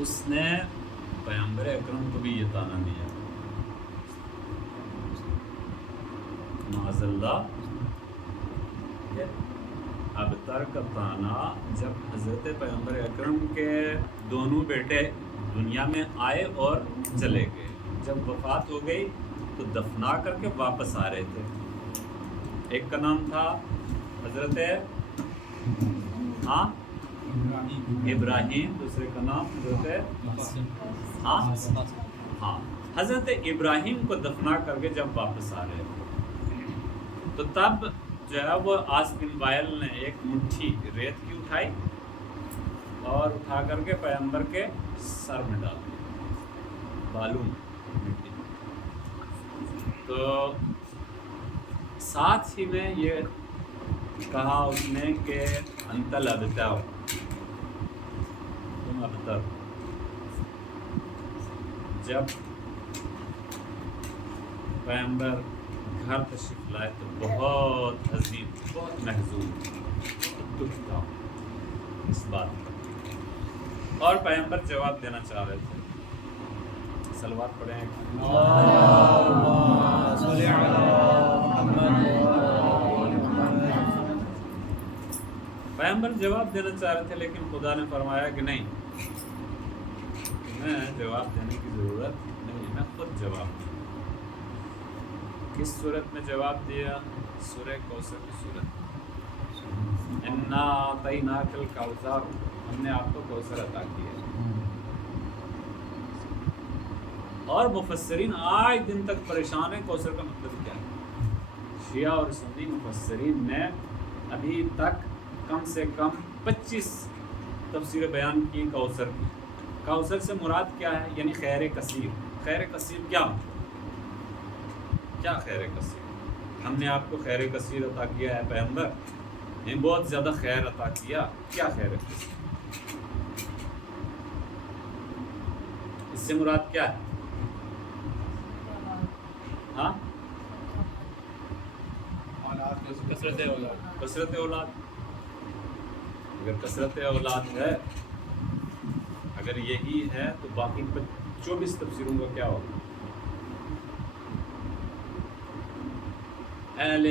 اس نے پیغمبر اکرم کو بھی یہ تانا دیا، معاذ اللہ، کہ ابتر کا تانا جب حضرت پیغمبر اکرم کے دونوں بیٹے دنیا میں آئے اور چلے گئے، جب وفات ہو گئی تو دفنا کر کے واپس آ رہے تھے، ایک کا نام تھا حضرت ابراہیم، دوسرے کا نام حضرت حضرت ابراہیم کو دفنا کر کے جب واپس آ رہے تھے تو تب جو ہے وہ آس بن وائل نے ایک مٹھی ریت کی اٹھائی اور اٹھا کر کے پیغمبر کے سر میں ڈال دی، بالوں مٹی، تو ساتھ ہی میں یہ کہا اس نے کہ انت الابتر، تم ابتر۔ جب پیغمبر گھر تشریف لائے تو بہت حزین، بہت محزون، بہت دکھ تھا اس بات پر، اور پیغمبر جواب دینا چاہ رہے تھے۔ صلوات پڑھیں پیغمبر جواب دینا چاہ رہے تھے، لیکن خدا نے فرمایا کہ نہیں، تمہیں جواب دینے کی ضرورت نہیں، میں خود جواب دوں۔ کس صورت میں جواب دیا؟ سورہ کوثر کی صورت، انا اعطیناک الکوثر، ہم نے آپ کو کوثر عطا کیا۔ اور مفسرین آج دن تک پریشان ہیں کوثر کا مطلب کیا ہے۔ شیعہ اور سنی مفسرین نے ابھی تک کم سے کم 25 تفسیر بیان کی کوثر کی۔ کوثر سے مراد کیا ہے؟ یعنی خیر کثیر۔ خیر کثیر کیا خیر کثیر؟ ہم نے آپ کو خیر کثیر عطا کیا ہے پیغمبر، یعنی بہت زیادہ خیر عطا کیا، کیا خیر کثیر؟ اس سے مراد کیا ہے؟ ہاں، کثرت اولاد۔ اگر کثرت اولاد ہے، اگر یہی ہے تو باقی 24 تفسیروں کا کیا ہوگا؟ اہل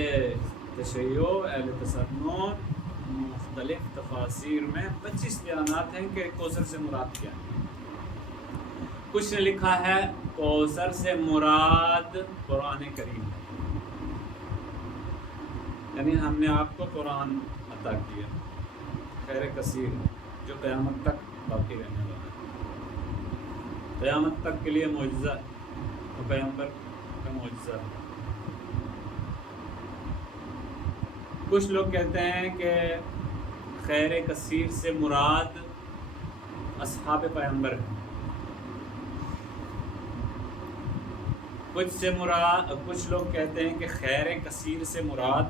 تشیع، اہل تسنن، مختلف تفاسیر میں 25 بیانات ہیں کہ کوثر سے مراد کیا ہے۔ کچھ نے لکھا ہے کوثر سے مراد قرآن کریم ہے، یعنی ہم نے آپ کو قرآن عطا کیا، خیر کثیر جو قیامت تک باقی رہنے والا ہے، قیامت تک کے لیے معجزہ اور پیغمبر کا معجزہ۔ کچھ لوگ کہتے ہیں کہ خیر کثیر سے مراد اصحاب پیغمبر ہے، کچھ لوگ کہتے ہیں کہ خیر کثیر سے مراد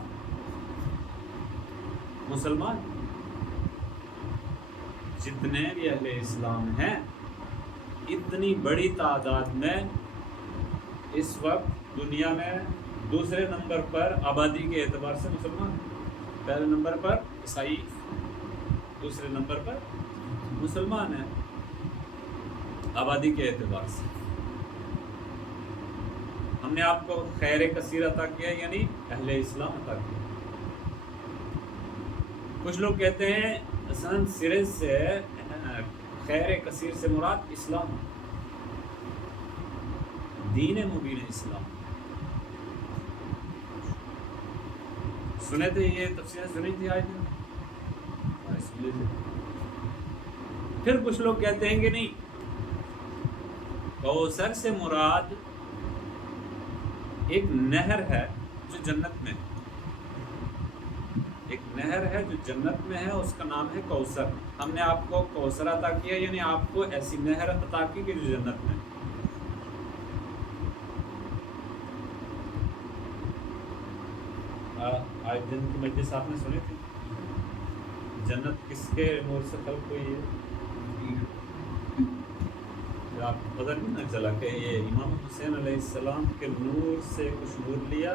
مسلمان، جتنے بھی اہل اسلام ہیں اتنی بڑی تعداد میں اس وقت دنیا میں دوسرے نمبر پر آبادی کے اعتبار سے مسلمان، پہلے نمبر پر عیسائی، دوسرے نمبر پر مسلمان ہیں آبادی کے اعتبار سے۔ ہم نے آپ کو خیر کثیر عطا کیا، یعنی اہل اسلام عطا کیا۔ کچھ لوگ کہتے ہیں اصلاً سرے سے خیر کثیر سے مراد اسلام، دین مبین اسلام۔ سنے تھے یہ تفسیریں سنی تھی آج دن؟ پھر کچھ لوگ کہتے ہیں کہ نہیں، کوثر سے مراد ایک نہر ہے جو جنت میں ہے، ایک نہر ہے جو جنت میں ہے، اس کا نام ہے کوثر۔ ہم نے آپ کو کوثر عطا کیا، یعنی آپ کو ایسی نہر عطا کی کہ جو جنت میں ہے۔ آج دن کی مجلس آپ نے سنی تھی، جنت کس کے نور سے خلق ہوئی ہے؟ آپ کو پتہ نہیں نہ چلا کہ یہ امام حسین علیہ السلام کے نور سے کچھ نور لیا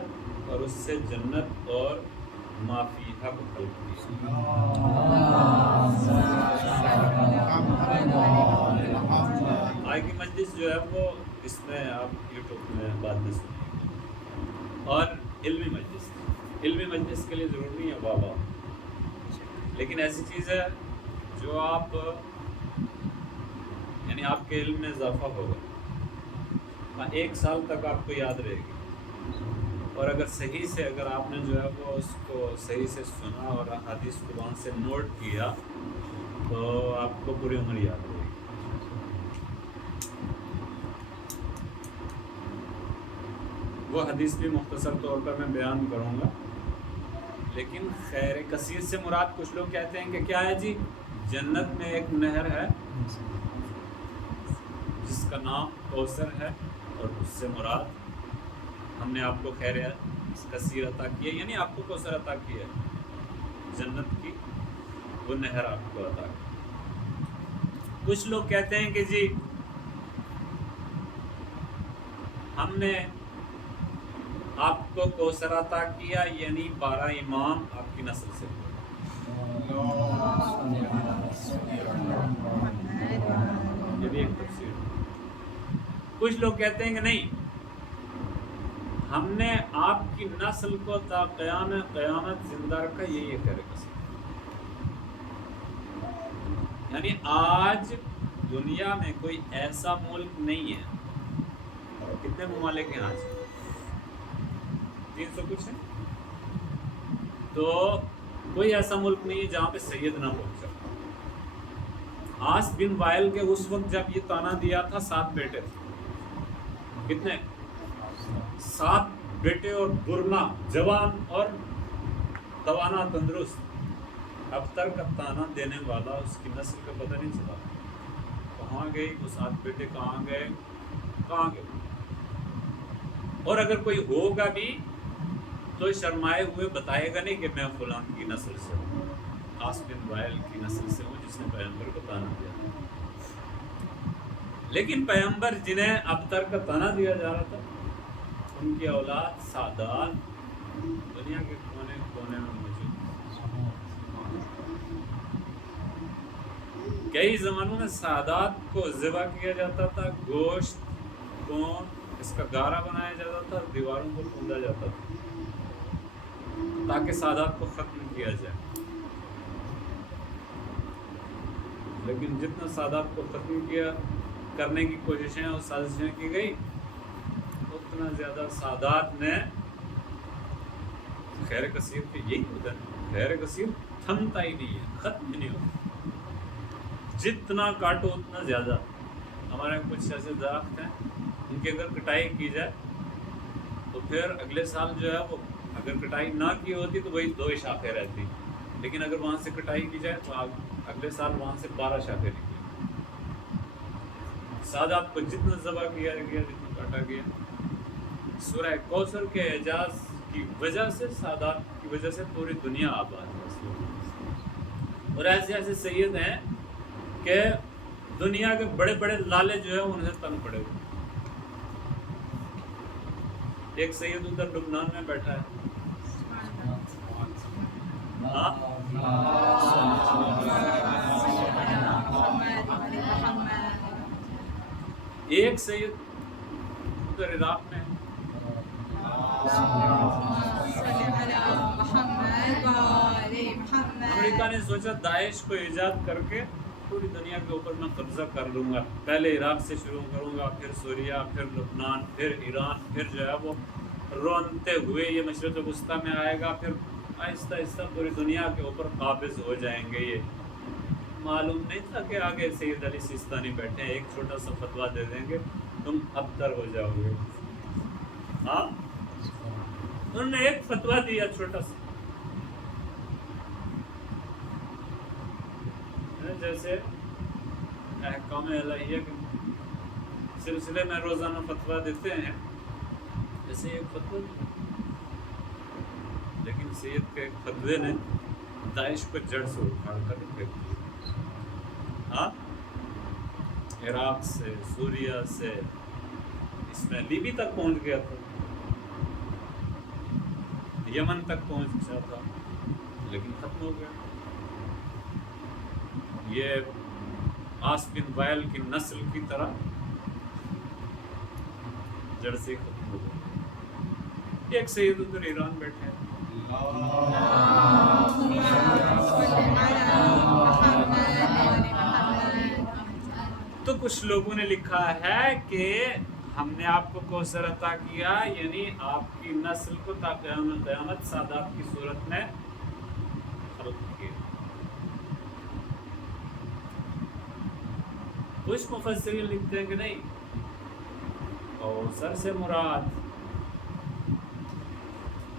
اور اس سے جنت اور ما فیہا کو خلق کیا۔ کی مجلس جو ہے وہ اس میں آپ یوٹیوب میں بعد میں سنیں، اور علمی مجلس کے لیے ضروری نہیں ہے بابا، لیکن ایسی چیز ہے جو آپ یعنی آپ کے علم میں اضافہ ہوگا، 1 سال تک آپ کو یاد رہے گی، اور اگر صحیح سے اگر آپ نے جو ہے وہ اس کو صحیح سے سنا اور حدیث قرآن سے نوٹ کیا تو آپ کو پوری عمر یاد رہے گی۔ وہ حدیث بھی مختصر طور پر میں بیان کروں گا، لیکن خیر کثیر سے مراد کچھ لوگ کہتے ہیں کہ کیا ہے جی، جنت میں ایک نہر ہے جس کا نام کوثر ہے، اور اس سے مراد ہم نے آپ کو خیر کثیر عطا کی ہے، یعنی آپ کو کوثر عطا کی ہے، جنت کی وہ نہر آپ کو عطا کی۔ کچھ لوگ کہتے ہیں کہ جی ہم نے آپ کو کوثر عطا کیا، یعنی 12 امام آپ کی نسل سے، یہ بھی ایک تفسیر ہے۔ کچھ لوگ کہتے ہیں کہ نہیں، ہم نے آپ کی نسل کو تا قیامت زندہ رکھا، یہی خیر کثیر، یعنی آج دنیا میں کوئی ایسا ملک نہیں ہے، کتنے ممالک ہیں آج، 300 کچھ ہے، تو کوئی ایسا ملک نہیں ہے جہاں پہ سید نہ پہنچا۔ عاص بن وائل کے اس وقت جب یہ تانا دیا تھا 7 بیٹے تھے، کتنے؟ 7 بیٹے، اور برنا جوان اور توانا تندرست، اب تک تانا دینے والا اس کی نسل کا پتہ نہیں چلا کہاں گئی، وہ 7 بیٹے کہاں گئے، اور اگر کوئی ہوگا بھی تو شرمائے ہوئے بتائے گا نہیں کہ میں فلاں کی نسل سے ہوں، عاص بن وائل کی نسل سے ہوں جس نے پیغمبر کو تانا دیا۔ لیکن پیغمبر جنہیں ابتر کا تانا دیا جا رہا تھا، ان کی اولاد سادات دنیا کے کونے کونے میں موجود ہیں۔ کئی زمانوں میں سادات کو ذبح کیا جاتا تھا، گوشت کون اس کا گارا بنایا جاتا تھا، اور دیواروں کو کھودا جاتا تھا تاکہ سادات کو ختم کیا جائے۔ لیکن جتنا سادات کو ختم کیا کرنے کی کوششیں اور سازشیں کی گئی، اتنا زیادہ سادات نے خیر کثیر کی یہی ہوتا ہے، خیر کثیر تھمتا ہی نہیں ہے، ختم ہی نہیں ہوتا، جتنا کاٹو اتنا زیادہ۔ ہمارے کچھ ایسے درخت ہیں ان کی اگر کٹائی کی جائے تو پھر اگلے سال جو ہے وہ اگر کٹائی نہ کی ہوتی تو وہی 2 شاخیں رہتی، لیکن اگر وہاں سے کٹائی کی جائے تو اگلے سال وہاں سے 12 شاخیں نکلی۔ سادات کو جتنا ذبح کیا گیا، جتنا کاٹا گیا، سورہ کوثر کے اعجاز کی وجہ سے، سادات کی وجہ سے پوری دنیا آباد ہے، اور ایسے ایسے سید ہیں کہ دنیا کے بڑے بڑے لالے جو ہیں ان سے تنگ پڑے ہوئے۔ ایک سید ادھر لبنان میں بیٹھا ہے، ایک سید ادھر عراق میں، امریکہ نے سوچا داعش کو ایجاد کر کے پوری دنیا کے اوپر میں قبضہ کر لوں گا، پہلے عراق سے شروع کروں گا، پھر سوریہ، پھر لبنان، پھر ایران، پھر جو ہے وہ رونتے ہوئے یہ مشرق وسطیٰ میں آئے گا، پھر آہستہ آہستہ پوری دنیا کے اوپر قابض ہو جائیں گے۔ یہ معلوم نہیں تھا کہ آگے سید علی سیستانی بیٹھے ہیں، ایک چھوٹا سا فتویٰ دے دیں گے تم ابتر ہو جاؤ گے۔ ہاں، انہوں نے ایک فتویٰ دیا چھوٹا سا، جیسے احکام الہیہ کے سلسلے میں روزانہ فتویٰ دیتے ہیں، جیسے ایک فتویٰ دیا، لیکن سید کے ایک فتوے نے داعش کو جڑ سے اکھاڑ کر پھینک دیا۔ ہاں، عراق سے، سوریہ سے، اس میں لیبی تک پہنچ گیا تھا، یمن تک پہنچا تھا، لیکن ختم ہو گیا۔ یہ عاص بن وائل کی نسل کی طرح جڑ سے ختم ہو گئے. ایک سید ادھر ایران بیٹھے ہیں, تو کچھ لوگوں نے لکھا ہے کہ ہم نے آپ کو کوثر عطا کیا, یعنی آپ کی نسل کو تا قیامت سادات کی صورت میں خلق کیا. کچھ مفسرین لکھتے ہیں کہ نہیں, کوثر سے مراد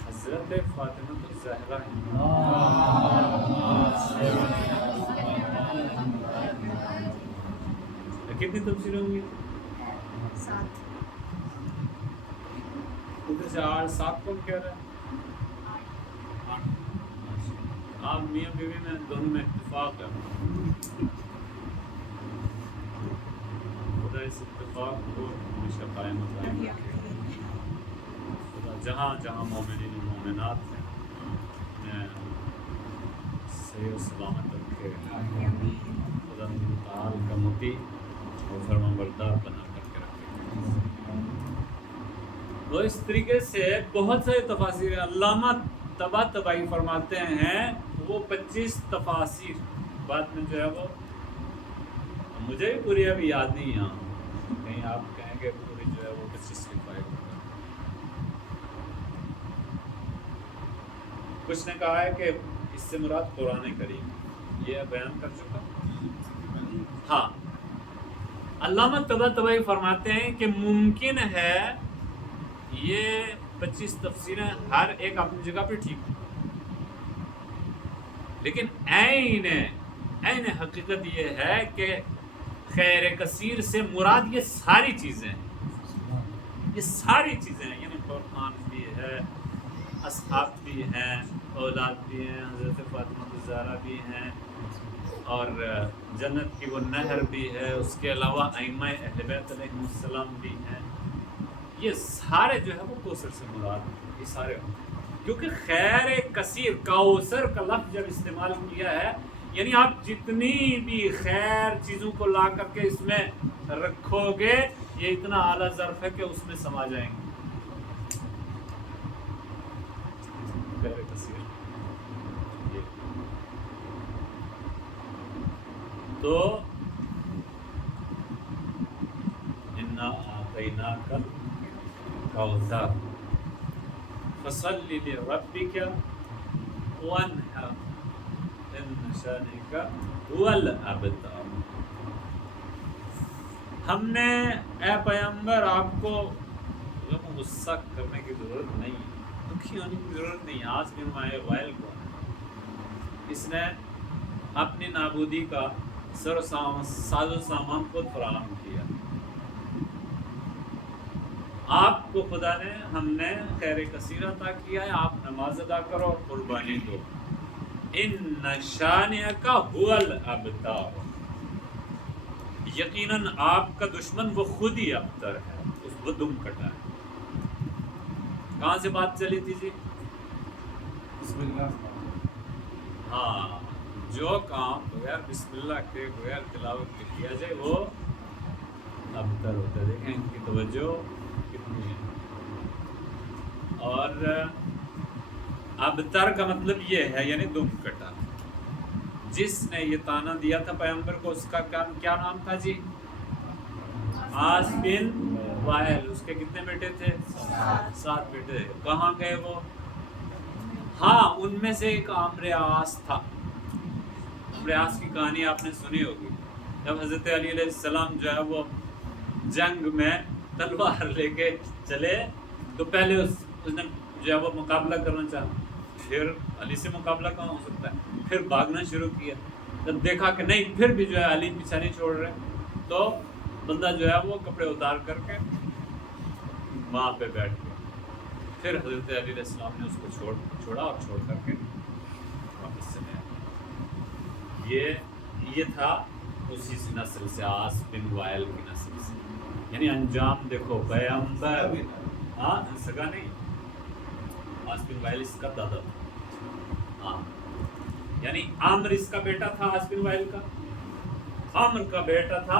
حضرت فاطمہ الزہرا ہے. کتنی تفسیریں ہوں گی؟ 7. ادھر سے 8-7 کون کہہ رہا ہے؟ آپ میاں بیوی میں دونوں میں اتفاق ہے. خدا اس اتفاق کو ہمیشہ قائم رکھے. خدا جہاں جہاں مومنین و مومنات ہیں انہیں صحیح و سلامت رکھے. خدا تعالی کا مطیع اور فرمان بردار بنا کر کے رکھے. تو اس طریقے سے بہت سارے تفاسیر ہیں. علامہ طباطبائی فرماتے ہیں وہ 25 تفاسیر بعد میں جو ہے وہ مجھے بھی پوری ابھی یاد نہیں ہے, کہیں آپ کہیں گے پوری جو ہے وہ 25 کی فائد ہوگا. کچھ نے کہا ہے کہ اس سے مراد قرآن کریم, یہ بیان کر چکا. ہاں, علامہ طباطبائی فرماتے ہیں کہ ممکن ہے یہ 25 تفسیریں ہر ایک اپنی جگہ پہ ٹھیک, لیکن عین حقیقت یہ ہے کہ خیر کثیر سے مراد یہ ساری چیزیں ہیں. یہ ساری چیزیں ہیں, یعنی قرآن بھی ہے, اصحاب بھی ہیں, اولاد بھی ہیں, حضرت فاطمہ الزہرا بھی ہیں, اور جنت کی وہ نہر بھی ہے, اس کے علاوہ ائمہ اہل بیت علیہم السلام بھی ہیں. یہ سارے جو ہے وہ کوثر سے مراد ہیں. یہ سارے, کیونکہ خیر کثیر کوثر کا لفظ جب استعمال کیا ہے, یعنی آپ جتنی بھی خیر چیزوں کو لا کر کے اس میں رکھو گے یہ اتنا اعلیٰ ظرف ہے کہ اس میں سما جائیں گے. خیر کثیر تو انا اعطیناک الکوثر فصل لربک وانحر ان شانئک هو الابتر. ہم نے اے پیغمبر آپ کو غصہ کرنے کی ضرورت نہیں, دکھی ہونے کی ضرورت نہیں. آج بن وائل کو اس نے اپنی نابودی کا ساز و سامان خود فراہم کیا. آپ کو خدا نے, ہم نے خیر کثیر عطا کیا ہے, آپ نماز ادا کرو اور قربانی دو. ان شانئک هو الابتر, یقیناً آپ کا دشمن وہ خود ہی ابتر ہے, وہ دم کٹا ہے. کہاں سے بات چلی تھی جی؟ بسم اللہ. ہاں, جو کام بغیر بسم اللہ کے بغیر تلاوت کے کیا جائے وہ ابتر ہوتا ہے. دیکھیں ان کی توجہ کتنی ہے. اور ابتر کا مطلب یہ ہے یعنی دم کٹا. جس نے یہ تانا دیا تھا پیغمبر کو اس کا کیا نام تھا جی؟ عاص بن وائل. اس کے کتنے بیٹے تھے؟ 7 بیٹے. کہاں گئے وہ؟ ہاں, ان میں سے ایک عمرو عاص تھا. عمرو عاص کی کہانی آپ نے سنی ہوگی. جب حضرت علی علیہ السلام جو ہے وہ جنگ میں تلوار لے کے چلے تو پہلے اس نے جو ہے وہ مقابلہ کرنا چاہا, پھر علی سے مقابلہ کہاں ہو سکتا ہے, پھر بھاگنا شروع کیا. جب دیکھا کہ نہیں پھر بھی جو ہے علی پیچھا نہیں چھوڑ رہے, تو بندہ جو ہے وہ کپڑے اتار کر کے وہاں پہ بیٹھ گیا. پھر حضرت علی علیہ السلام نے اس کو چھوڑا اور چھوڑ کر کے واپس چلے آئے. یہ تھا اسی نسل سے, عاص بن وائل کی نسل سے. یعنی انجام دیکھو, پیغمبر, ہاں سگا نہیں, عاص بن وائل اس کا دادا تھا. ہاں, یعنی عامر اس کا بیٹا تھا عاص بن وائل کا, عامر کا بیٹا تھا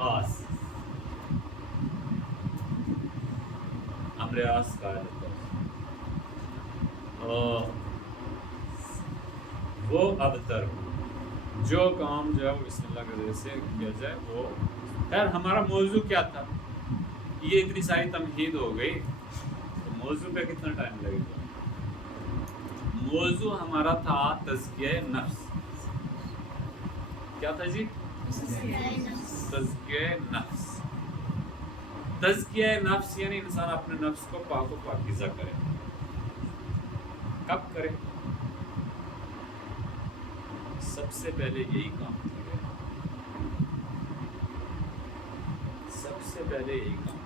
عاص. پریاس کہا جاتا ہے. اور وہ ابتر جو کام جو ہے وہ بسم اللہ کے ذریعے سے کیا جائے وہ. خیر ہمارا موضوع کیا تھا؟ یہ اتنی ساری تمہید ہو گئی تو موضوع پہ کتنا ٹائم لگے گا؟ موضوع ہمارا تھا تزکیہ نفس. کیا تھا جی؟ تزکیہ نفس. تزکیہ نفس یعنی انسان اپنے نفس کو پاک و پاکیزہ کرے. کب کرے؟ سب سے پہلے یہی کام کرے. سب سے پہلے یہی کام.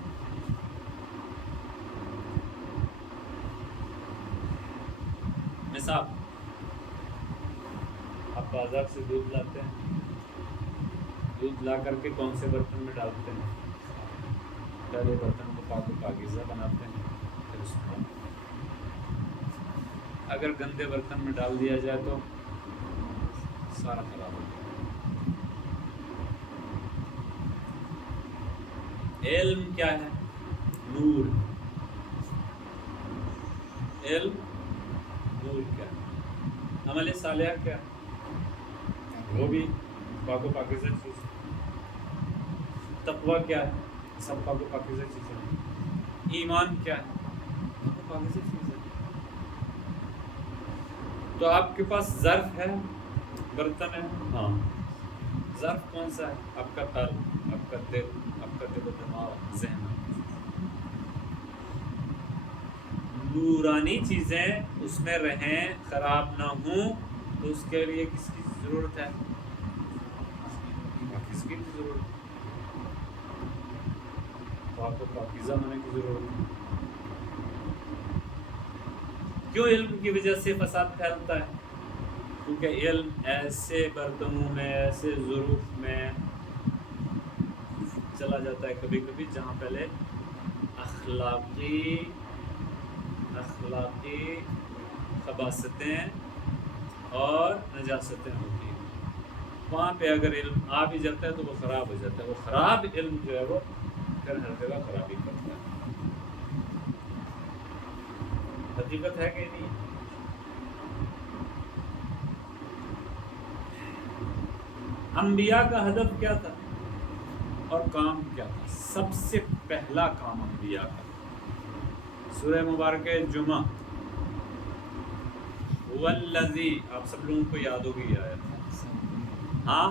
مثال آپ بازار سے دودھ لاتے ہیں. دودھ لا کر کے کون سے برتن میں ڈالتے ہیں؟ پہلے برتن کو پاک و پاکیزہ بناتے ہیں، پھر اس کو. اگر گندے برتن میں ڈال دیا جائے تو سارا خراب ہو جائے. علم کیا ہے؟ نور. علم نور کیا ہے؟ عمل صالحہ کیا ہے؟ وہ بھی پاک و پاکیزہ چیز ہے. تقویٰ کیا ہے؟ سب پاک و پاکیزہ چیز ہے. ایمان کیا ہے؟ پاک و پاکیزہ چیز ہے. تو آپ کے پاس ظرف ہے، برتن ہے. ہاں. ظرف کون سا ہے؟ آپ کا قلب، آپ کا دل، آپ کا دل و دماغ، ذہن. نورانی چیزیں اس میں رہیں، خراب نہ ہوں، تو اس کے لیے کس کی ضرورت ہے؟ پاکیزگی کی ضرورت ہے. پاک و پاکیزہ ہونے کی ضرورت ہے. کیوں علم کی وجہ سے فساد پھیلتا ہے؟ کیونکہ علم ایسے برتنوں میں، ایسے ظروف میں چلا جاتا ہے کبھی کبھی جہاں پہلے اخلاقی خباثتیں اور نجاستیں ہوتی ہیں. وہاں پہ اگر علم آ بھی جاتا ہے تو وہ خراب ہو جاتا ہے. وہ خراب علم جو ہے وہ پھر ہر جگہ خرابی کرتا ہے. حقیقت ہے کہ نہیں؟ انبیاء کا ہدف کیا تھا اور کام کیا تھا؟ سب سے پہلا کام انبیاء کا سورہ مبارکہ جمعہ والذی، آپ سب لوگوں کو یاد ہوگی یہ آیت. ہاں،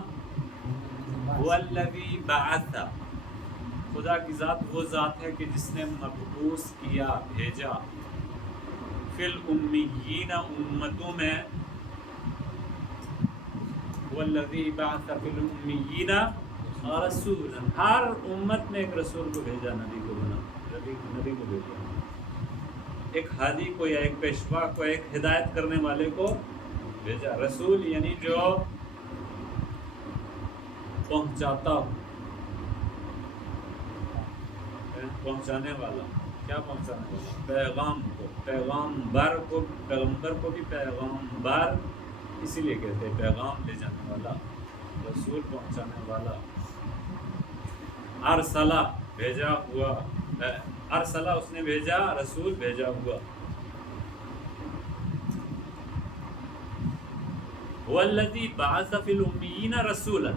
والذی بعث، خدا کی ذات وہ ذات ہے کہ جس نے مبعوث کیا، بھیجا، فی الامیین، امتوں میں. والذی بعث فی الامیین رسولا، ہر امت میں ایک رسول کو بھیجا، نبی کو بنا، نبی کو بھیجا. ایک ہادی کو یا ایک پیشوا کو، ایک ہدایت کرنے والے کو بھیجا. رسول یعنی جو پہنچاتا ہو، پہنچانے والا. کیا پہنچانے والا؟ پیغام کو. پیغامبر کو، پیغمبر کو بھی پیغامبر اسی لیے کہتے ہیں، پیغام لے جانے والا، رسول پہنچانے والا. ارسلہ، بھیجا ہوا. ارسلہ اس نے بھیجا، رسول بھیجا ہوا. والذی بعث فی الامیین رسولا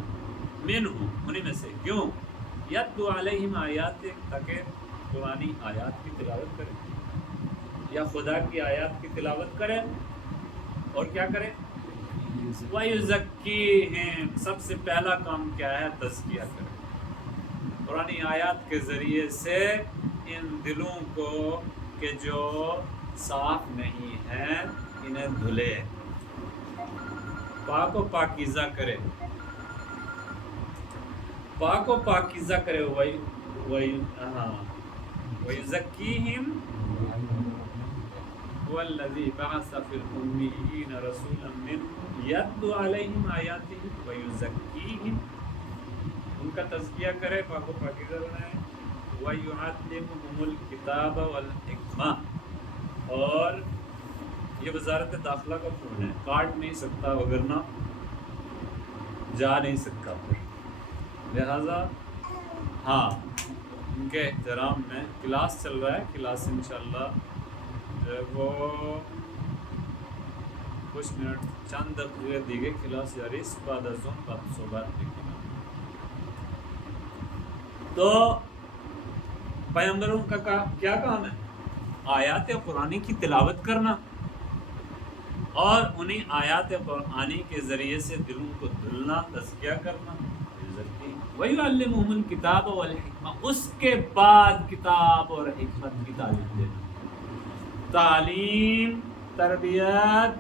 منہم، انہی میں سے. کیوں؟ یتلو علیہم آیات، تاکہ قرآنی آیات کی تلاوت کریں، یا خدا کی آیات کی تلاوت کریں، اور کیا کریں؟ وَيُزَكِّيهِمْ، سب سے پہلا کام کیا ہے؟ تزکیہ کریں. قرآنی آیات کے ذریعے سے ان دلوں کو کہ جو صاف نہیں ہیں انہیں دھلے، پاک و پاکیزہ کرے. پاک و پاکیزہ کرے. وَيُزَكِّيهِمْ وَالَّذِي بَعَثَ فِي الْأُمِّيِّينَ رَسُولًا مِّنْهُمْ يَتْلُو عَلَيْهِمْ آيَاتِهِ وَيُزَكِّيهِمْ، ان کا تزکیہ کرے، پاک و پاکیزہ بنائے. وَيُعَلِّمُهُمُ الْكِتَابَ وَالْحِکْمَةَ، اور یہ وزارت داخلہ کا فون ہے، کاٹ نہیں سکتا وگرنہ جا نہیں سکتا. لہذا ہاں ان کے احترام میں کلاس چل رہا ہے. کلاس انشاءاللہ جو ہے وہ کچھ منٹ چند دقیقے دیگه کلاس جاری است. بعد از اون بعد صحبت میکنم. تو پیغمبروں کا کیا کام ہے؟ آیات قرآنی کی تلاوت کرنا اور انہیں آیات قرآنی کے ذریعے سے دلوں کو دھلنا، تزکیہ کرنا. وَيُعَلِّمُهُمُ الْكِتَابَ وَالْحِکْمَةَ، اس کے بعد کتاب اور حکمت کی تعلیم دینا. تعلیم، تربیت،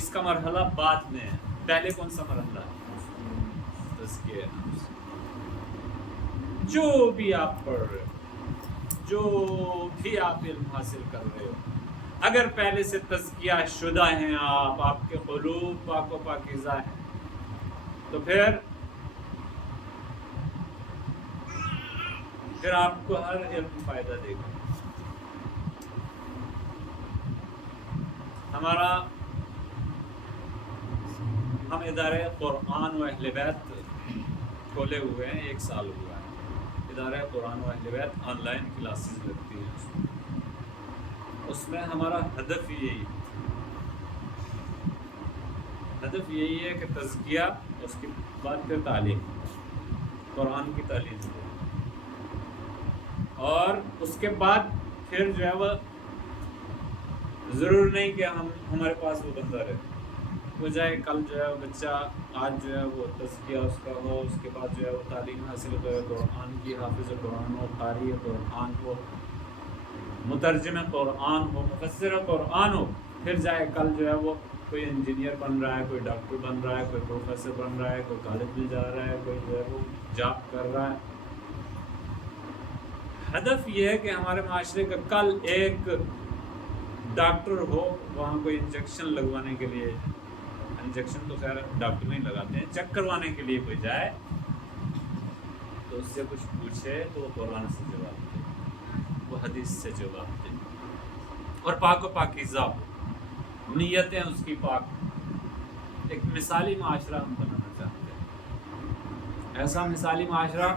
اس کا مرحلہ بعد میں ہے. پہلے کون سا مرحلہ ہے؟ تزکیہ نفس. جو بھی آپ پڑھ رہے ہو، جو بھی آپ علم حاصل کر رہے ہو، اگر پہلے سے تزکیہ شدہ ہیں آپ کے قلوب پاک و پاکیزہ ہیں، تو پھر آپ کو ہر علم فائدہ دے گا. ہم ادارے قرآن و اہل بیت کھولے ہوئے ہیں، 1 سال ہوا ہے. ادارہ قرآن و اہل بیت آن لائن کلاسز لگتی ہیں. اس میں ہمارا ہدف یہی ہے کہ تزکیہ، اس کے بعد پھر تعلیم، قرآن کی تعلیم دے، اور اس کے بعد پھر جو ہے وہ ضرور نہیں کہ ہمارے پاس وہ بندہ رہے. وہ جائے کل جو ہے بچہ آج جو ہے وہ تزکیہ اس کا ہو، اس کے بعد جو ہے وہ تعلیم حاصل کرے، قرآن کی حافظ قرآن ہو، قاری قرآن ہو، مترجم قرآن ہو، مفسر قرآن ہو، پھر جائے کل جو ہے وہ کوئی انجینئر بن رہا ہے، کوئی ڈاکٹر بن رہا ہے، کوئی پروفیسر بن رہا ہے، کوئی کالج میں جا رہا ہے، کوئی جو ہے وہ جاب کر رہا ہے. ہدف یہ ہے کہ ہمارے معاشرے کا کل ایک ڈاکٹر ہو، وہاں کوئی انجیکشن لگوانے کے لیے، انجیکشن تو خیر ڈاکٹر نہیں لگاتے ہیں، چیک کروانے کے لیے کوئی جائے تو اس سے کچھ پوچھے تو وہ قرآن سے جواب دے، وہ حدیث سے جواب دے، اور پاک و پاکیزہ ہو، نیتیں اس کی پاک. ایک مثالی معاشرہ ہم بنانا چاہتے ہیں، ایسا مثالی معاشرہ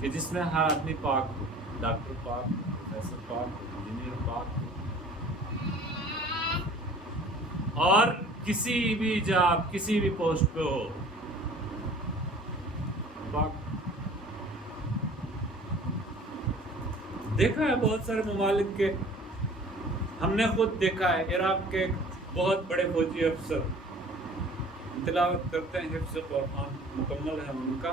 کہ جس میں ہر آدمی پاک ہو، ڈاکٹر پاک ہو، پروفیسر پاک ہو، انجینئر پاک ہو، اور کسی بھی جاب، کسی بھی پوسٹ پہ ہو پاک. دیکھا ہے بہت سارے ممالک کے، ہم نے خود دیکھا ہے. عراق کے بہت بڑے فوجی افسر تلاوت کرتے ہیں، حفظ قرآن مکمل ہے ان کا،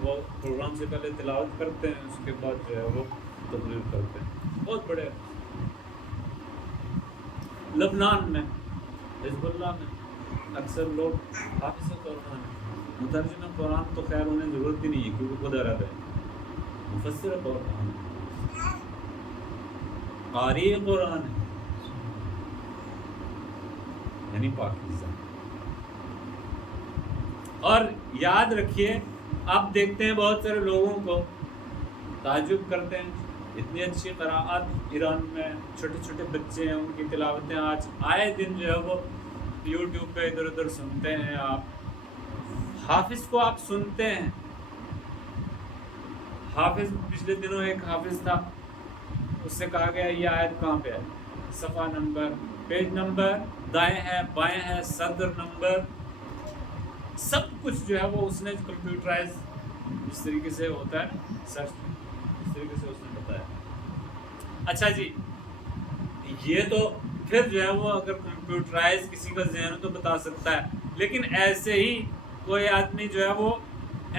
وہ پروگرام سے پہلے تلاوت کرتے ہیں، اس کے بعد جو ہے وہ تقریر کرتے ہیں. بہت بڑے. لبنان میں، حزب اللہ میں اکثر لوگ حافظ قرآن ہیں. مترجم قرآن تو خیر انہیں ضرورت ہی نہیں ہے کیونکہ خود عرب ہے. مفسر قرآن، قاری قرآن ہے، یعنی پاکیزہ. اور یاد رکھیے، آپ دیکھتے ہیں بہت سارے لوگوں کو تعجب کرتے ہیں، اتنی اچھی قراءت ایران میں چھوٹے چھوٹے بچے ہیں، ان کی تلاوتیں آج آئے دن جو ہے وہ یوٹیوب پہ ادھر ادھر سنتے ہیں. آپ حافظ کو آپ سنتے ہیں، حافظ پچھلے دنوں ایک حافظ تھا، اس سے کہا گیا یہ آیت کہاں پہ ہے، صفحہ نمبر، پیج نمبر، دائیں ہے بائیں ہے، صدر نمبر، سب کچھ جو ہے وہ اس نے کمپیوٹرائز جس طریقے سے ہوتا ہے سرچ، اس طریقے سے اس نے بتایا. اچھا جی، یہ تو پھر جو ہے وہ اگر کمپیوٹرائز کسی کا ذہن ہو تو بتا سکتا ہے، لیکن ایسے ہی کوئی آدمی جو ہے وہ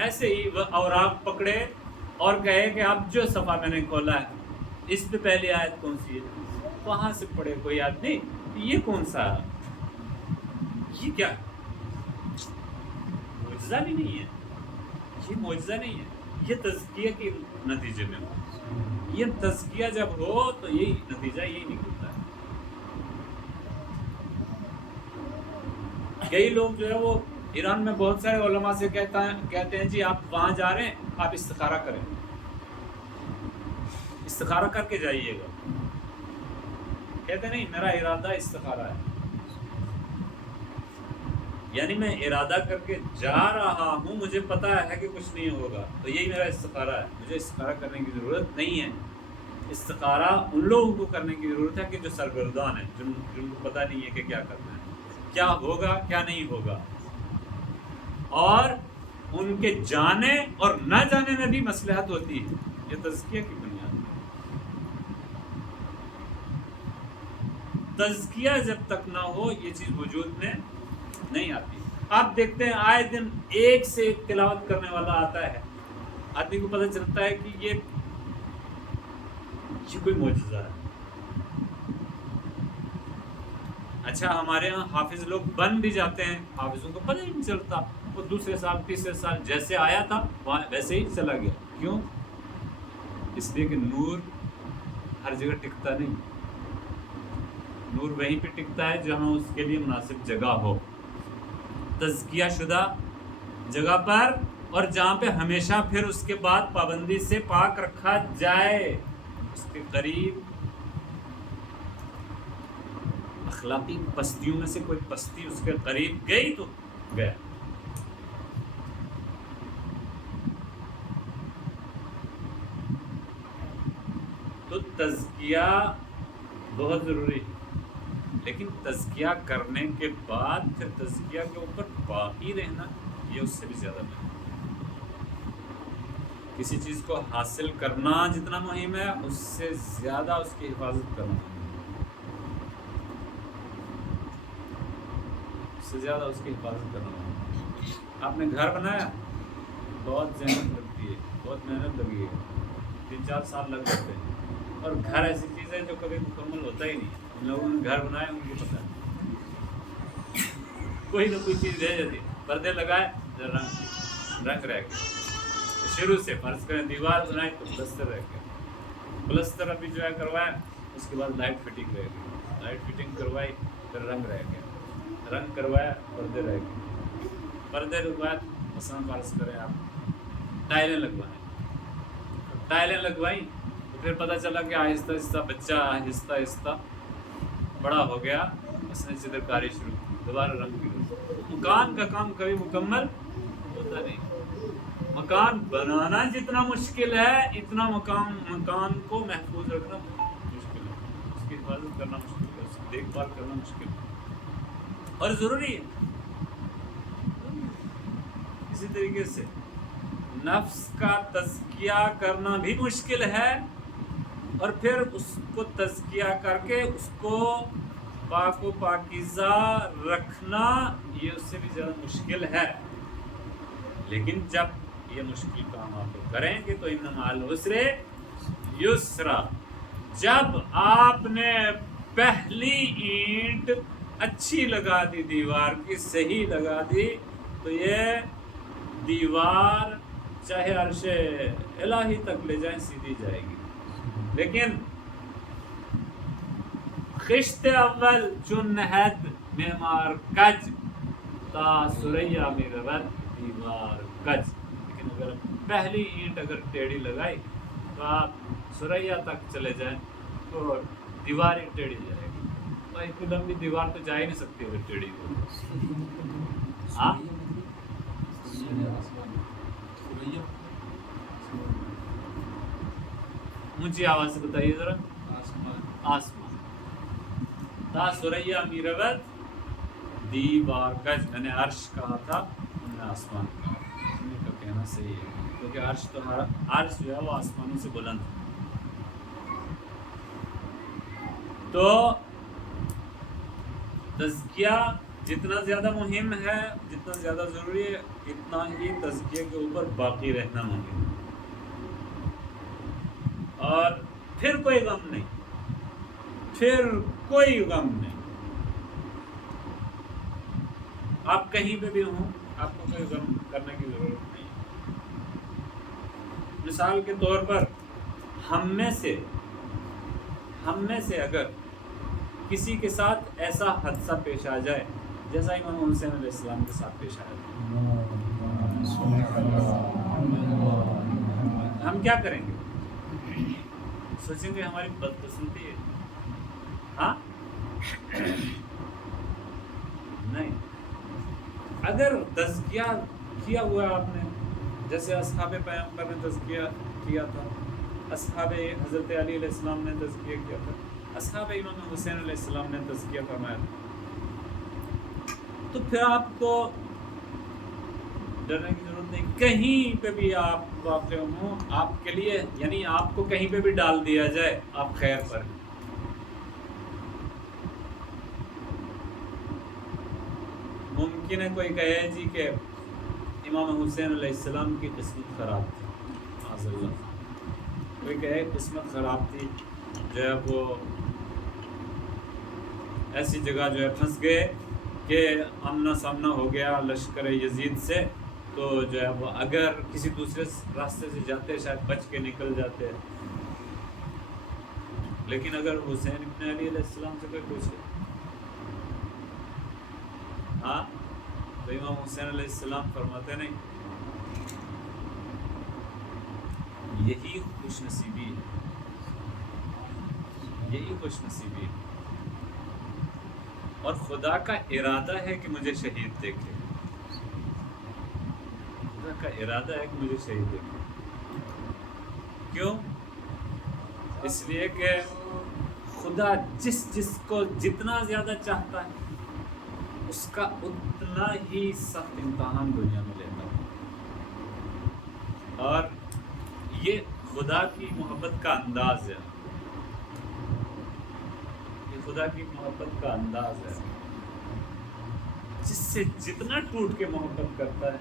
ایسے ہی اوراق پکڑے اور کہے کہ اب جو صفحہ میں نے کھولا ہے اس پہ پہلی آیت کون سی ہے، وہاں سے پڑھے کوئی آدمی یہ کون سا ہے، یہ کیا معجزہ بھی نہیں ہے، یہ معجزہ نہیں ہے، یہ تزکیہ کے نتیجے میں ہو. یہ تزکیہ جب ہو تو یہی نتیجہ یہی نکلتا ہے. کئی لوگ جو ہے وہ ایران میں بہت سارے علماء سے کہتے ہیں جی آپ وہاں جا رہے ہیں، آپ استخارہ کریں، استخارہ کر کے جائیے گا. کہتے نہیں میرا ارادہ استخارہ ہے. یعنی میں ارادہ کر کے جا رہا ہوں، مجھے پتہ ہے کہ کچھ نہیں ہوگا، تو یہی میرا استخارہ ہے. مجھے استخارہ کرنے کی ضرورت نہیں ہے. استخارہ ان لوگوں کو کرنے کی ضرورت ہے کہ جو سرگردان ہیں، جن کو پتہ نہیں ہے کہ کیا کرنا ہے، کیا ہوگا کیا نہیں ہوگا، اور ان کے جانے اور نہ جانے میں بھی مصلحت ہوتی ہے. یہ تزکیہ کی بنیاد ہے. تزکیہ جب تک نہ ہو یہ چیز وجود میں نہیں آتی. آپ دیکھتے ہیں آئے دن ایک سے ایک تلاوت کرنے والا آتا ہے، آدمی کو پتہ چلتا ہے کہ یہ کوئی معجزہ ہے. اچھا ہمارے ہاں حافظ لوگ بن بھی جاتے ہیں، حافظوں کو پتہ ہی نہیں چلتا، وہ دوسرے سال تیسرے سال جیسے آیا تھا ویسے ہی چلا گیا. کیوں؟ اس لیے کہ نور ہر جگہ ٹکتا نہیں. نور وہیں پہ ٹکتا ہے جہاں اس کے لیے مناسب جگہ ہو، تزکیہ شدہ جگہ پر، اور جہاں پہ ہمیشہ پھر اس کے بعد پابندی سے پاک رکھا جائے. اس کے قریب اخلاقی پستیوں میں سے کوئی پستی اس کے قریب گئی تو گیا. تو تزکیہ بہت ضروری ہے، لیکن تزکیہ کرنے کے بعد پھر تزکیہ کے اوپر باقی رہنا یہ اس سے بھی زیادہ مہم ہے. کسی چیز کو حاصل کرنا جتنا مہم ہے اس سے زیادہ اس کی حفاظت کرنا مہم ہے. اس سے زیادہ اس کی حفاظت کرنا مہم ہے. آپ نے گھر بنایا، بہت محنت لگتی ہے، بہت محنت لگی ہے، 3-4 سال لگ جاتے ہیں. اور گھر ایسی چیز ہے جو کبھی مکمل ہوتا ہی نہیں. ان لوگوں نے گھر بنائے ان کو پتہ ہے کوئی نہ کوئی چیز رہ جاتی. پردے لگائے رنگ رہ گیا. شروع سے فرض کریں دیوار بنائی تو پلستر رہ گیا. پلستر ابھی جو ہے کروایا، اس کے بعد لائٹ فٹنگ رہ گئی. لائٹ فٹنگ کروائی پھر رنگ رہ گیا. رنگ کروایا پردے رہ گئے. پردے لگوائے مثلاً فرض کریں آپ ٹائلیں لگوائیں. ٹائلیں لگوائیں تو پھر پتہ چلا کہ آہستہ آہستہ بچہ آہستہ آہستہ بڑا ہو گیا، اس نے چترکاری شروع کی، دوبارہ رنگ کی. مکان کا کام کبھی مکمل ہوتا نہیں. مکان بنانا جتنا مشکل ہے اتنا مکان کو محفوظ رکھنا مشکل ہے. اس کی حفاظت کرنا مشکل ہے، اس کی دیکھ بھال کرنا مشکل ہے اور ضروری ہے. اسی طریقے سے نفس کا تزکیہ کرنا بھی مشکل ہے، اور پھر اس کو تزکیہ کر کے اس کو پاک و پاکیزہ رکھنا یہ اس سے بھی زیادہ مشکل ہے. لیکن جب یہ مشکل کام آپ کریں گے تو ان مع العسر یسرا. جب آپ نے پہلی اینٹ اچھی لگا دی، دیوار کی صحیح لگا دی، تو یہ دیوار چاہے عرش الہی تک لے جائیں سیدھی جائے گی. لیکن خشت اول چون نہد معمار کج تا سریا میں رود دیوار کج. لیکن اگر پہلی اینٹ اگر ٹیڑھی لگائی تو آپ سریا تک چلے جائیں تو دیوار ہی ٹیڑھی جائے گی. تو اتنی لمبی دیوار تو جا ہی نہیں سکتی اگر ٹیڑھی ہو. ہاں اونچی آواز سے بتائیے ذرا. آسمان تا سریا می رود دیوار گج. میں نے عرش کہا تھا، انہوں نے آسمان کہا. انہیں کا کہنا صحیح ہے کیونکہ عرش تو عرش جو ہے وہ آسمانوں سے بلند ہے. تو تزکیہ جتنا زیادہ مہم ہے، جتنا زیادہ ضروری ہے، اتنا ہی تزکیہ کے اوپر باقی رہنا مہم ہے. اور پھر کوئی غم نہیں، پھر کوئی غم نہیں. آپ کہیں پہ بھی ہوں آپ کو کوئی غم کرنے کی ضرورت نہیں. مثال کے طور پر ہم میں سے اگر کسی کے ساتھ ایسا حادثہ پیش آ جائے جیسا امام حسین علیہ السلام کے ساتھ پیش آیا، ہم کیا کریں گے؟ سوچیں گے ہماری بدقسمتی ہے؟ ہاں نہیں. اگر تزکیہ کیا ہوا ہے آپ نے، جیسے اصحاب پیغمبر نے تزکیہ کیا تھا، اصحاب حضرت علی علیہ السلام نے تزکیہ کیا تھا، اصحاب امام حسین علیہ السلام نے تزکیہ فرمایا تھا، تو پھر آپ کو ڈرنے کی ضرورت نہیں. کہیں پہ بھی آپ واقع ہوں، آپ کے لیے یعنی آپ کو کہیں پہ بھی ڈال دیا جائے آپ خیر پر. ممکن ہے کوئی کہے جی کہ امام حسین علیہ السلام کی قسمت خراب تھی، معاذ اللہ، کوئی کہے قسمت خراب تھی، جو ہے وہ ایسی جگہ جو ہے پھنس گئے کہ آمنا سامنا ہو گیا لشکر یزید سے، تو جو ہے وہ اگر کسی دوسرے راستے سے جاتے شاید بچ کے نکل جاتے. لیکن اگر حسین ابن علی علیہ السلام سے کوئی پوچھے، ہاں، تو امام حسین علیہ السلام فرماتے نہیں. یہی خوش نصیبی ہے، یہی خوش نصیبی ہے. اور خدا کا ارادہ ہے کہ مجھے شہید دیکھے، خدا کا ارادہ ہے کہ مجھے شہید دیکھے. کیوں؟ اس لیے کہ خدا جس کو جتنا زیادہ چاہتا ہے اس کا اتنا ہی سخت امتحان دنیا میں لیتا ہے. اور یہ خدا کی محبت کا انداز ہے، یہ خدا کی محبت کا انداز ہے. جس سے جتنا ٹوٹ کے محبت کرتا ہے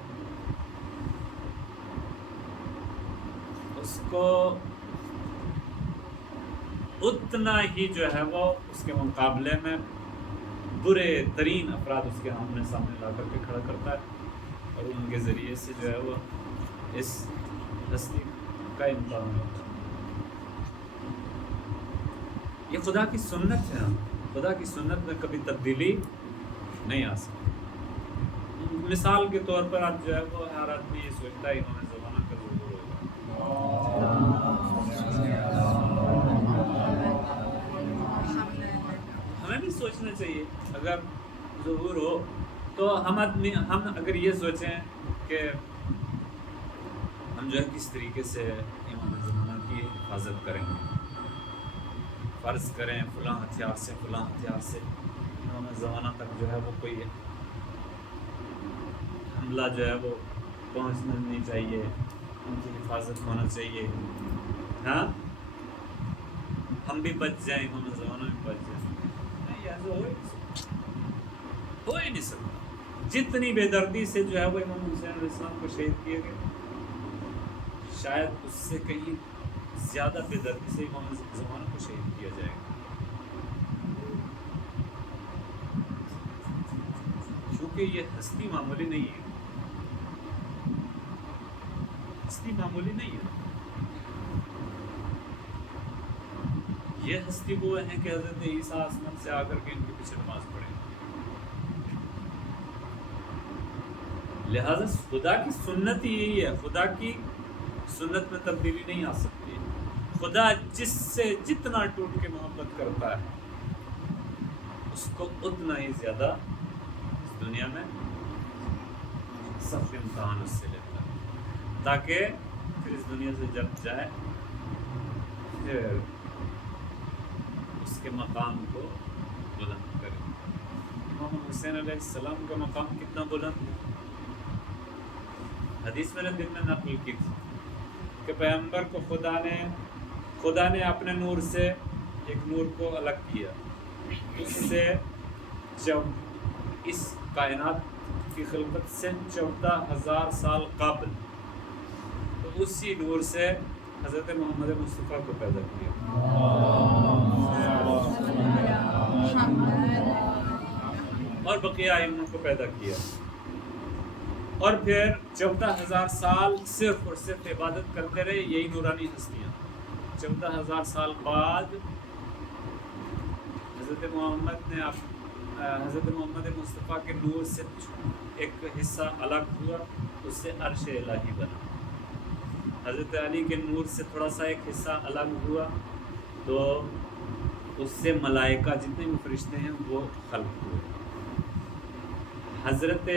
اس کو اتنا ہی جو ہے وہ اس کے مقابلے میں برے ترین افراد اس کے آمنے سامنے لا کر کے کھڑا کرتا ہے، اور ان کے ذریعے سے جو ہے وہ اس ہستی کا امتحان ہوتا ہے. یہ خدا کی سنت ہے، خدا کی سنت میں کبھی تبدیلی نہیں آ سکتی. مثال کے طور پر آپ جو ہے وہ ہر آدمی یہ سوچتا ہے انہوں نے زمانہ کا ظہور ہوگا. ہمیں بھی سوچنا چاہیے اگر ظہور ہو تو ہم اگر یہ سوچیں کہ ہم جو ہے کس طریقے سے امام زمانہ کی حفاظت کریں گے. فرض کریں فلاں ہتھیار سے فلاں ہتھیار سے امام زمانہ تک جو ہے وہ کوئی حملہ جو ہے وہ پہنچنا نہیں چاہیے، ان کی حفاظت ہونا چاہیے. ہاں، ہم بھی بچ جائیں، امام زمانہ بھی بچ جائیں. نہیں، ایسا ہو ہی نہیں سکتا. جتنی بے دردی سے جو ہے وہ امام حسین علیہ السلام کو شہید کیے گئے، شاید اس سے کہیں زیادہ بے دردی سے امام زمانہ کو شہید کیا جائے گا. کیونکہ یہ ہستی معمولی نہیں ہے، ہستی معمولی نہیں ہے. یہ ہستی وہ ہیں کہ حضرت عیسیٰ آسمان سے آ کر کے ان کے پیچھے نماز پڑھے. لہذا خدا کی سنت ہی یہی ہے، خدا کی سنت میں تبدیلی نہیں آ سکتی. خدا جس سے جتنا ٹوٹ کے محبت کرتا ہے اس کو اتنا ہی زیادہ اس دنیا میں سخت امتحان اس سے لیتا ہے، تاکہ پھر اس دنیا سے جب جائے پھر اس کے مقام کو بلند کرے. امام حسین علیہ السلام کا مقام کتنا بلند ہے. حدیث میں نے دن میں نقل کی تھی کہ پیغمبر کو خدا نے اپنے نور سے ایک نور کو الگ کیا، اس سے جب اس کائنات کی خلقت سے 14,000 سال قبل تو اسی نور سے حضرت محمد مصطفیٰ کو پیدا کیا، اور بقیہ ائمہ کو پیدا کیا. اور پھر 14,000 سال صرف اور صرف عبادت کرتے رہے یہی نورانی ہستیاں. 14,000 سال بعد حضرت محمد مصطفیٰ کے نور سے ایک حصہ الگ ہوا، اس سے عرش الہی بنا. حضرت علی کے نور سے تھوڑا سا ایک حصہ الگ ہوا تو اس سے ملائکہ جتنے بھی فرشتے ہیں وہ خلق ہوئے. حضرت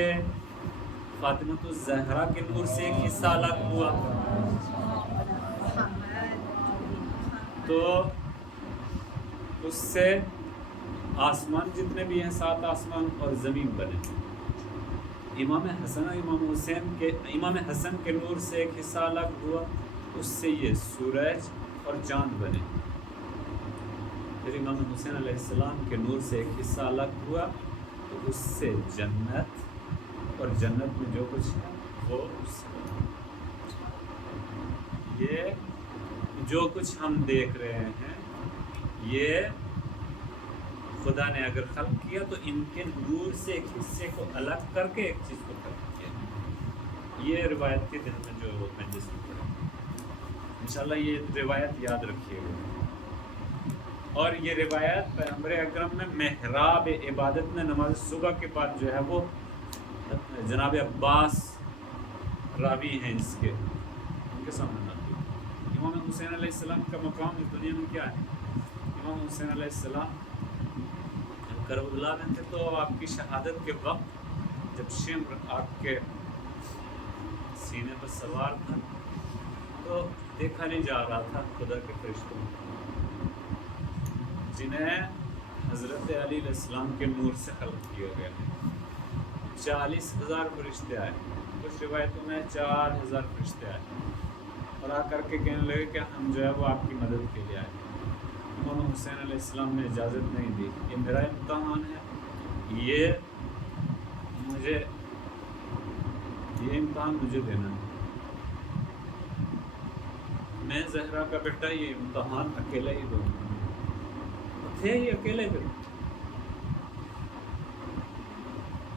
فاطمہ الزہرا کے نور سے ایک حصہ الگ ہوا تو اس سے آسمان جتنے بھی ہیں 7 آسمان اور زمین بنے. امام حسن امام حسن کے نور سے ایک حصہ الگ ہوا، اس سے یہ سورج اور چاند بنے. پھر امام حسین علیہ السلام کے نور سے ایک حصہ الگ ہوا تو اس سے جنت اور جنت میں جو کچھ ہے وہ اس سے بنا. یہ جو کچھ ہم دیکھ رہے ہیں یہ خدا نے اگر خلق کیا تو ان کے نور سے ایک حصے کو الگ کر کے ایک چیز کو خلق کیا. یہ روایت کے دن میں جو میں جس میں پڑھا انشاءاللہ یہ روایت یاد رکھیے گا. اور یہ روایت پیغمبر اکرم میں محراب عبادت میں نماز صبح کے بعد جو ہے وہ جناب عباس راوی ہیں اس کے، ان کے سامنے نقل. امام حسین علیہ السلام کا مقام اس دنیا میں کیا ہے؟ امام حسین علیہ السلام کربلا میں تھے تو آپ کی شہادت کے وقت جب شمر آپ کے سینے پر سوار تھا تو دیکھا نہیں جا رہا تھا خدا کے فرشتوں جنہیں حضرت علی علیہ السلام کے نور سے خلق کیا گیا. 40,000 فرشتے آئے، کچھ روایتوں میں 4,000 فرشتے آئے اور آ کر کے کہنے لگے کہ ہم جو ہے وہ آپ کی مدد کے لیے آئے. امام حسین علیہ السلام نے اجازت نہیں دی، یہ میرا امتحان ہے، یہ امتحان مجھے دینا ہے. میں زہرا کا بیٹا یہ امتحان اکیلا ہی دوں گا. تھے یہ اکیلے پھر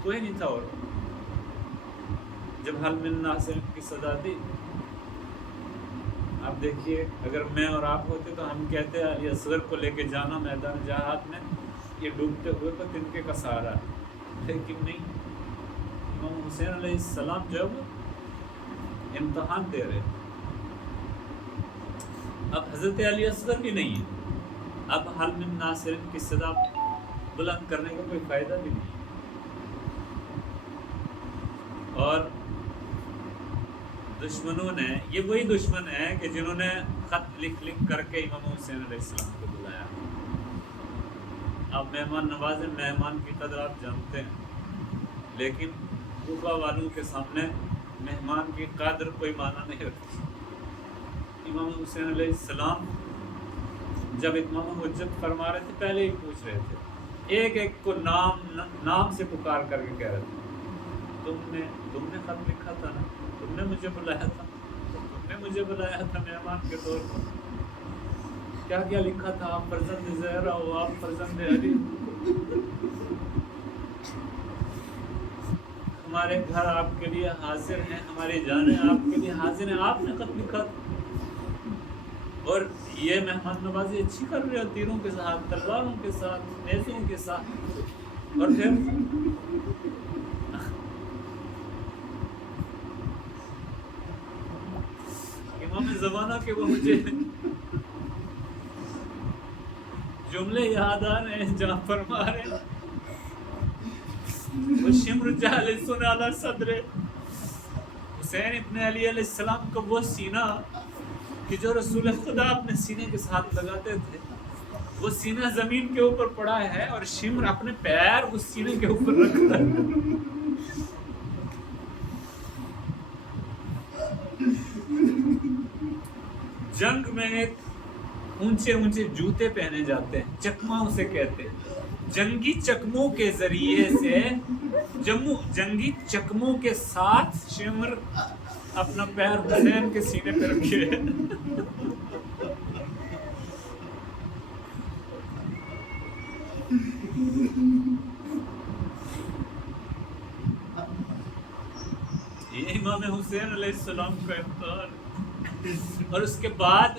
کوئی نہیں تھا. اور جب حل من ناصر کی صدا دی، آپ دیکھیے اگر میں اور آپ ہوتے تو ہم کہتے علی اصغر کو لے کے جانا میدان جہاد میں، یہ ڈوبتے ہوئے تو تنکے کا سہارا. لیکن نہیں، امام حسین علیہ السلام جو ہے وہ امتحان دے رہے. اب حضرت علی اصغر بھی نہیں ہے، اب حل من ناصر کی صدا بلند کرنے کا کوئی فائدہ بھی نہیں. اور دشمنوں نے، یہ وہی دشمن ہیں کہ جنہوں نے خط لکھ کر کے امام حسین علیہ السلام کو بلایا. آپ مہمان نواز ہیں، مہمان کی قدر آپ جانتے ہیں، لیکن کوفہ والوں کے سامنے مہمان کی قدر کوئی معنی نہیں رکھتی. امام حسین علیہ السلام جب اتمام حجت فرما رہے تھے پہلے ہی پوچھ رہے تھے، ایک ایک کو نام سے پکار کر کے کہہ رہے تھے تم نے خط لکھا تھا نا، تم نے مجھے بلایا تھا مہمان کے طور پر. کیا کیا لکھا تھا؟ آپ فرزند زہرا ہو، آپ فرزند علی، ہمارے گھر آپ کے لیے حاضر ہیں، ہماری جانیں آپ کے لیے حاضر ہیں. آپ نے خط لکھا تھا اور یہ مہمان نوازی اچھی کر رہے ہو، تیروں کے ساتھ، تلواروں کے ساتھ، نیزوں کے ساتھ. اور پھر امام زمانہ کے وہ مجھے جملے یاد آ رہے ہیں جہاں فرما رہے ہیں وہ شمر جالس علی صدر حسین ابن علی علیہ السلام کا وہ سینہ کہ جو رسول خدا اپنے سینے کے ساتھ لگاتے تھے، وہ سینہ زمین کے اوپر پڑا ہے اور شمر اپنے پیر اس سینے کے اوپر رکھتا ہے. جنگ میں ایک اونچے اونچے جوتے پہنے جاتے ہیں، چکما اسے کہتے ہیں. جنگی چکموں کے ذریعے سے جنگی چکموں کے ساتھ شمر اپنا پیر حسین کے سینے پہ رکھے. یہ امام حسین علیہ السلام کا امتحان. اور اس کے بعد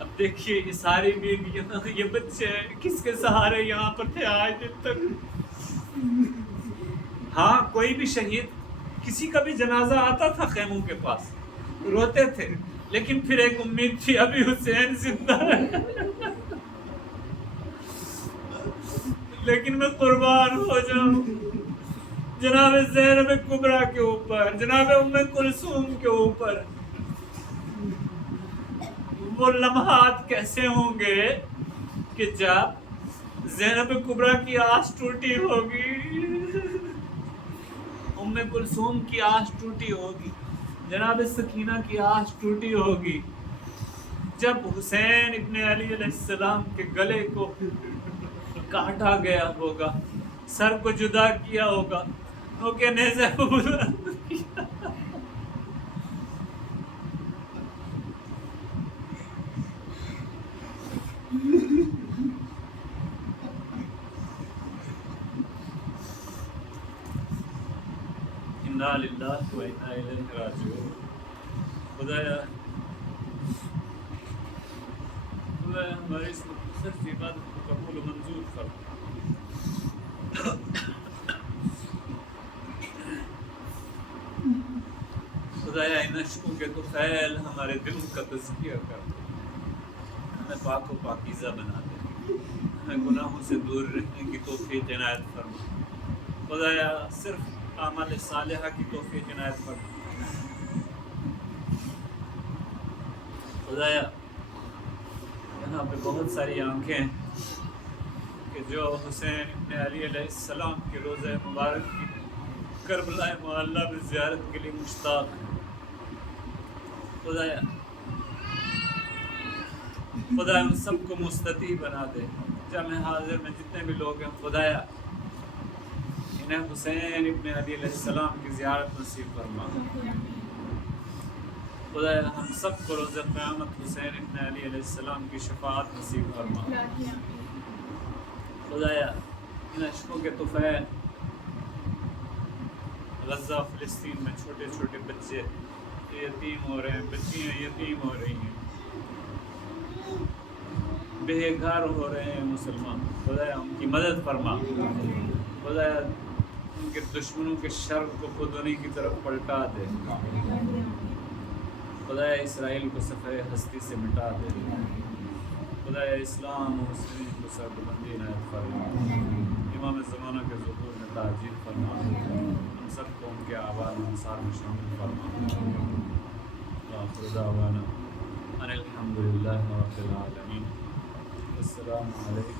اب دیکھیے یہ ساری بیویاں، یہ بچے کس کے سہارے یہاں پر تھے آج دن تک. ہاں کوئی بھی شہید، کسی کا بھی جنازہ آتا تھا خیموں کے پاس روتے تھے، لیکن پھر ایک امید تھی ابھی حسین زندہ ہے، لیکن میں قربان ہو جاؤں. جناب زینب کبریٰ کے اوپر، جناب ام کلثوم کے اوپر وہ لمحات کیسے ہوں گے کہ جب زینب کبریٰ کی آس ٹوٹی ہوگی، ام کلثوم کی آس ٹوٹی ہوگی، جناب سکینہ کی آس ٹوٹی ہوگی، جب حسین ابن علی علیہ السلام کے گلے کو کاٹا گیا ہوگا، سر کو جدا کیا ہوگا، وہ کہ نیزہ بلند کیا۔ انا للہ و انا الیہ راجعون۔ خدایا ہماری اس مختصر سی عبادت کو قبول و منظور فرما۔ خدایا ان اشکوں کے تو فیل ہمارے دل کا تزکیہ کر دے، ہمیں پاک و پاکیزہ بنا دے، ہمیں گناہوں سے دور رہنے کی توفیق عنایت فرما۔ خدایا صرف اعمال صالحہ کی توفیق عنایت فرما۔ خدایا یہاں پہ بہت ساری آنکھیں ہیں کہ جو حسین ابن علی علیہ السلام کے روضہ مبارک کی کربلا معلیٰ میں زیارت کے لیے مشتاق ہیں۔ خدایا ان سب کو مستطیع بنا دے، جامع حاضر میں جتنے بھی لوگ ہیں خدایا انہیں حسین ابن علی علیہ السلام کی زیارت نصیب فرما۔ خدایا ہم سب کو روز قیامت حسین ابن علی علیہ السلام کی شفاعت نصیب فرما۔ خدایا ان اشکوں کے طفیل غزہ فلسطین میں چھوٹے چھوٹے بچے یتیم ہو رہے ہیں، بچیاں یتیم ہو رہی ہیں، بے گھر ہو رہے ہیں مسلمان، خدایا ان کی مدد فرما۔ خدایا ان کے دشمنوں کے شر کو خود انہیں کی طرف پلٹا دے۔ خدایا اسرائیل کو صفحہ ہستی سے مٹا دے۔ خدایا اسلام و مسلمین کو سربلندی عنایت فرما۔ امام زمانہ کے ظہور میں تعجیل فرما۔ ہم سب کو ان کے آباد و انصار میں شامل فرما۔ وآخر دعوانا ان الحمد للہ رب العالمین۔ السلام علیکم۔